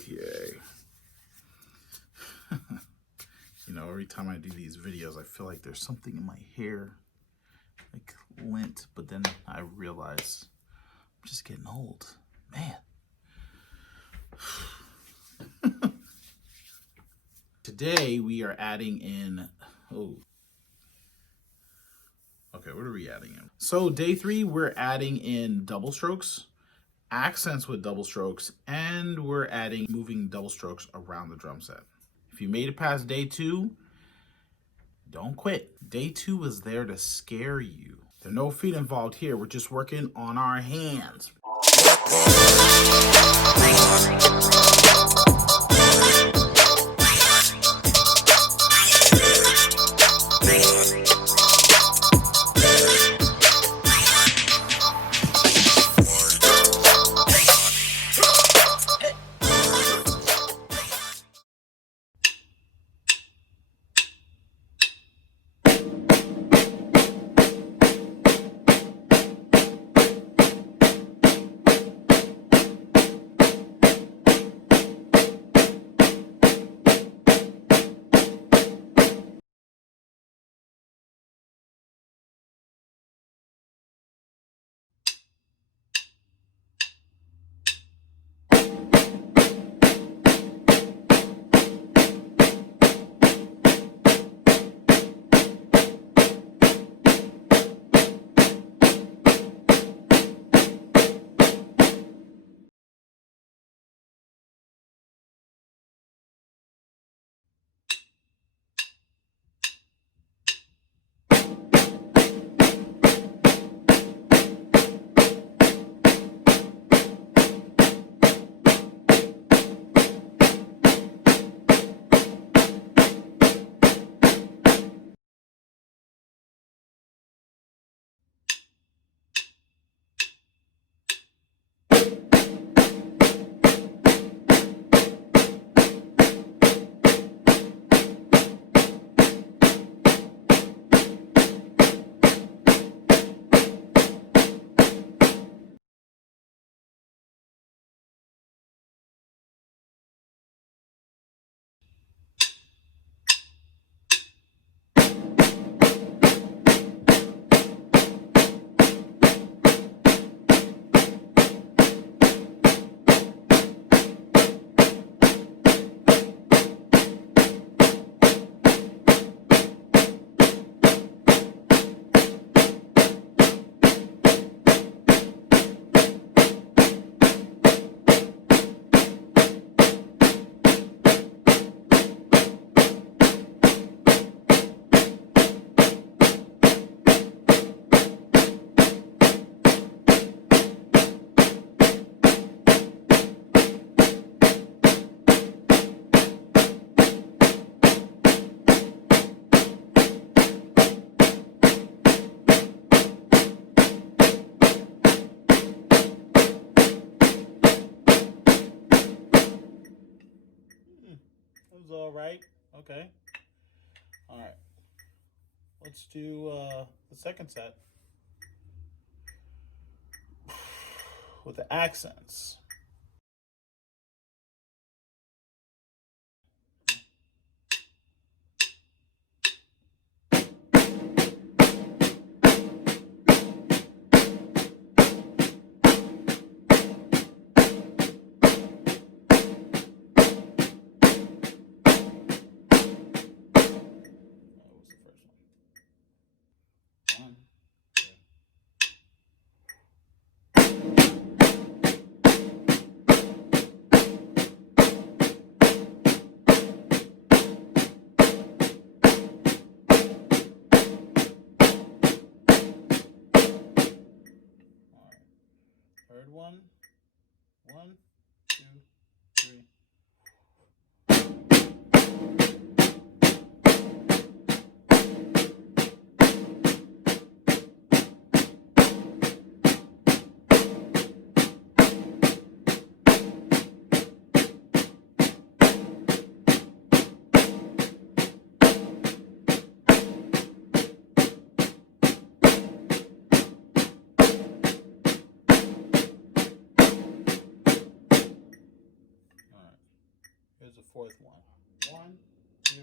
Okay. You know, every time I do these videos, I feel like there's something in my hair, like lint, but then I realize I'm just getting old. Man. Today we are adding in, okay, what are we adding in? So day 3, we're adding in double strokes, accents with double strokes, and we're adding moving double strokes around the drum set. If you made it past day 2, don't quit. Day 2 is there to scare you. There are no feet involved here. We're just working on our hands. All right. Okay. All right. Let's do the second set with the accents. Third one. 1, 2, 3. Here's the fourth one. 1, 2.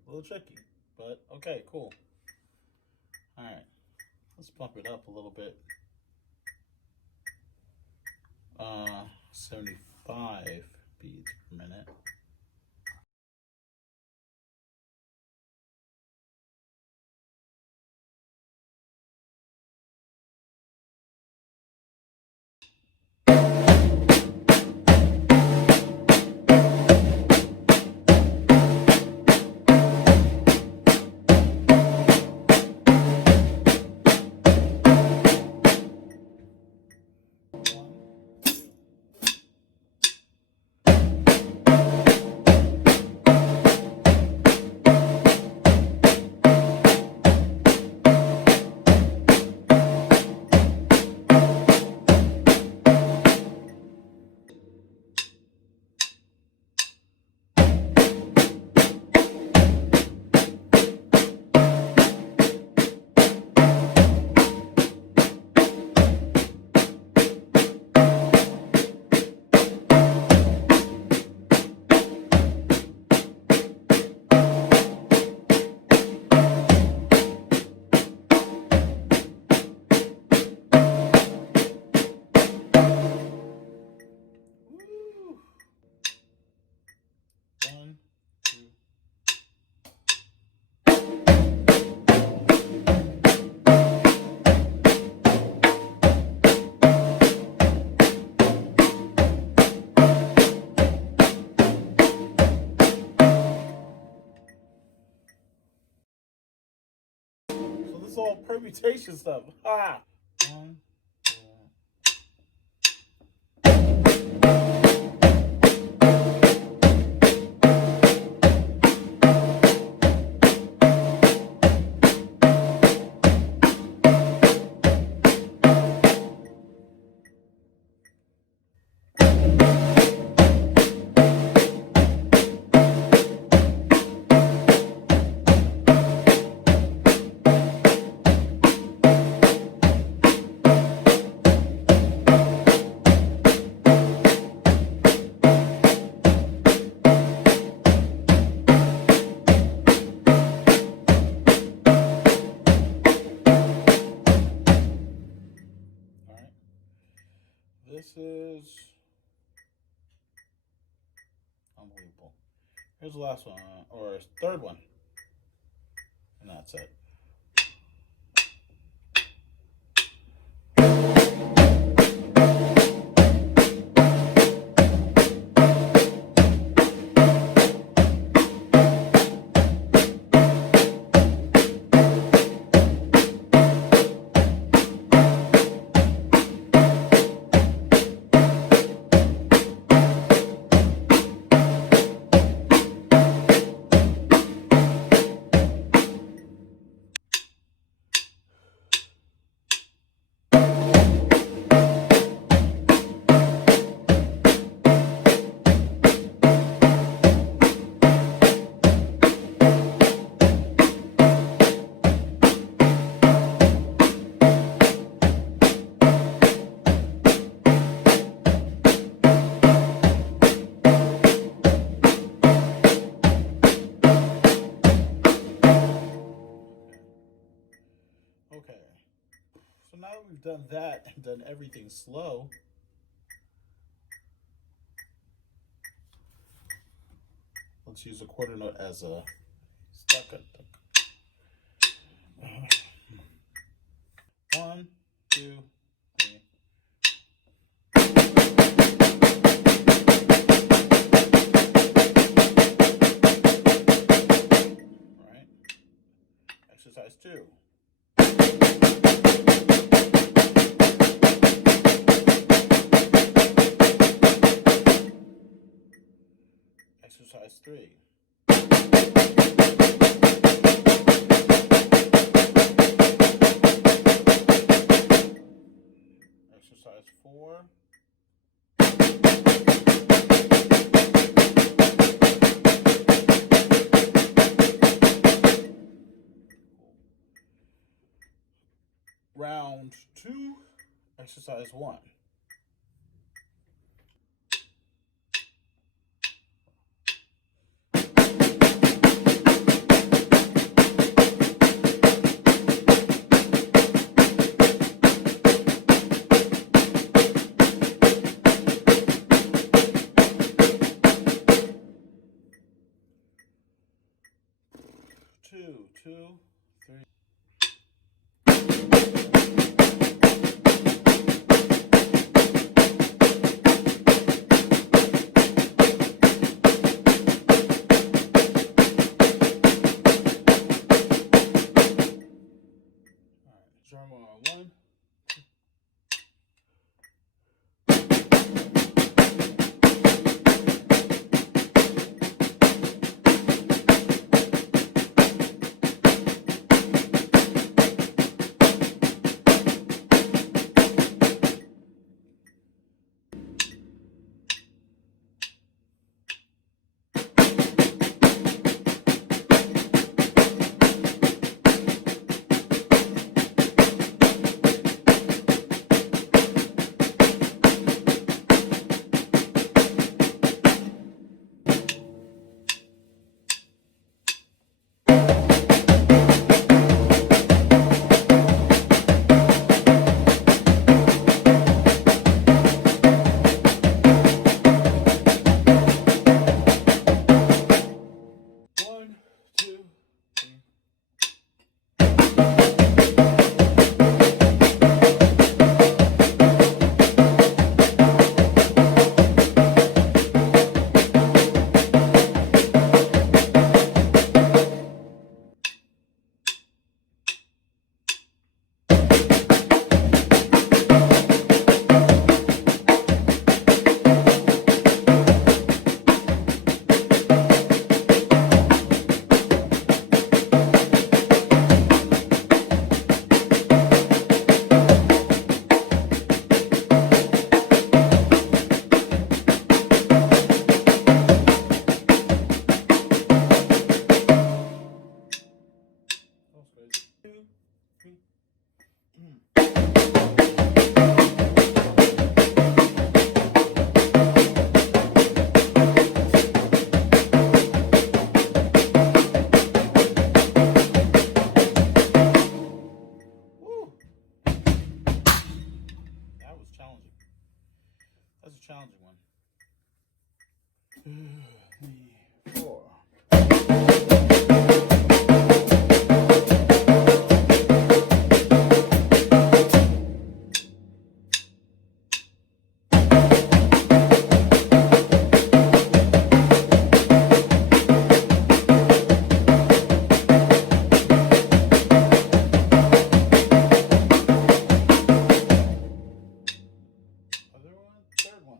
A little tricky, but okay, cool. All right, let's bump it up a little bit. 75 beats per minute. So this is all permutation stuff. Ah. 1, 2. This is unbelievable. Here's the last one, or third one, and that's it. Okay, so now that we've done that and done everything slow, let's use a quarter note as a staccato. 1, 2, 3. All right. Exercise 2. 3. Exercise 4. Round 2, exercise 1. Two, 3. Drum on 1. Challenging. That's a challenging one. 2, 3, 4. Third one.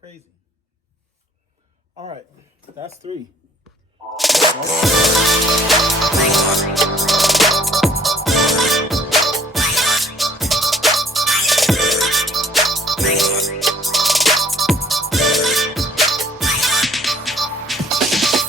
Crazy. All right, that's 3.